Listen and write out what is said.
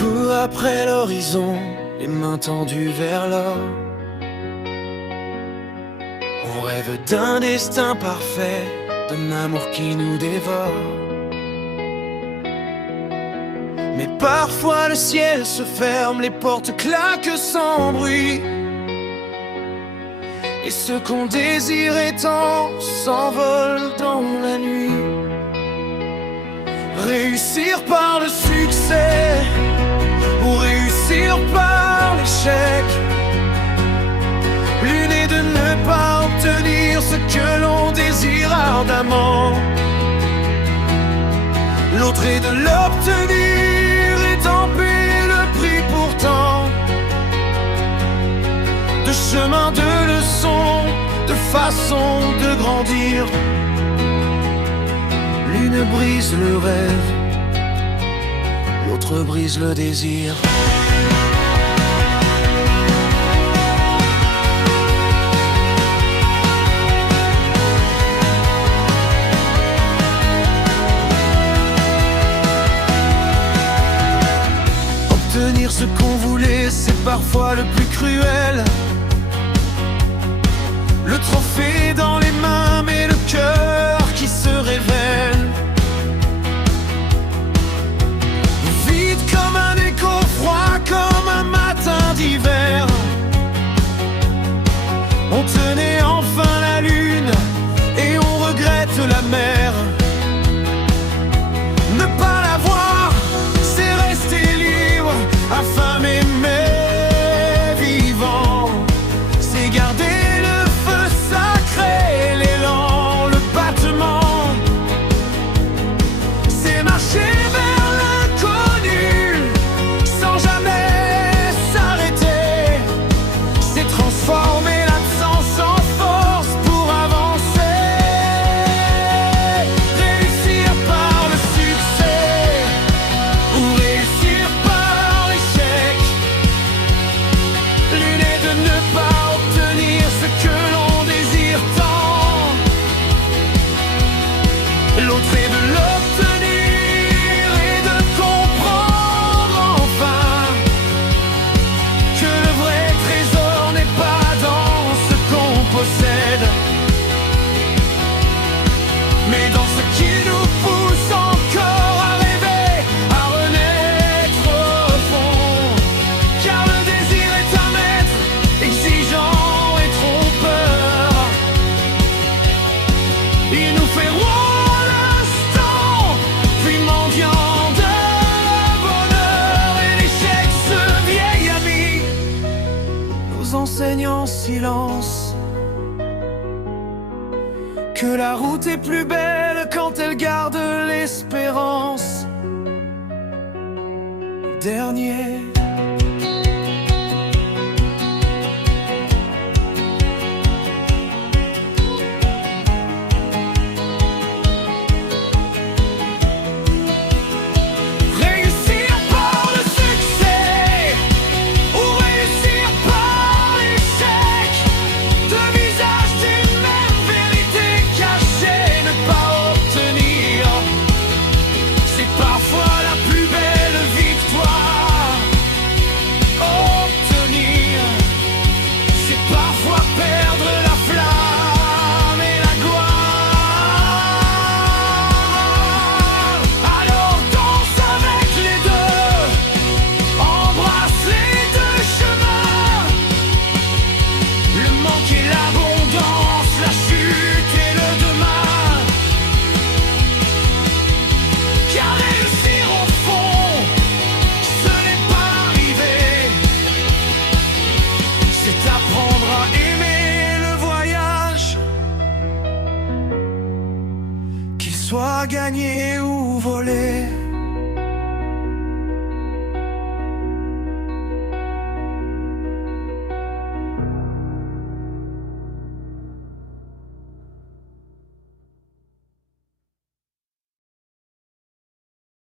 court après l'horizon, les mains tendues vers l'or. On rêve d'un destin parfait, d'un amour qui nous dévore. Mais parfois le ciel se ferme, les portes claquent sans bruit. Et ce qu'on désirait tant s'envole dans la nuit. Réussir par le succès ou réussir par l'échec. L'une est de ne pas obtenir ce que l'on désire ardemment. L'autre est de l'obtenir et d'en payer le prix pourtant. De chemin, de leçons, de façon de grandir. L'une brise le rêve, l'autre brise le désir. Obtenir ce qu'on voulait, c'est parfois le plus cruel. Le trophée dans les mains, mais le cœur qui se révèle. Vide comme un écho, froid comme un matin d'hiver. On tenait enfin la lune et on regrette la mer. Ne pas la voir, c'est rester libre, affamé mais vivant. C'est garder vers l'inconnu, sans jamais s'arrêter. C'est transformer l'absence en force pour avancer. Réussir par le succès ou réussir par l'échec. L'une est de ne pas obtenir ce que l'on désire tant. L'autre est de l'obtenir. Mais dans ce qui nous pousse encore à rêver, à renaître au fond. Car le désir est un maître, exigeant et trompeur. Il nous fait roi à l'instant, puis mendiant de bonheur. Et l'échec, ce vieil ami, nous enseigne en silence que la route est plus belle quand elle garde l'espérance. Dernier. Soit gagné ou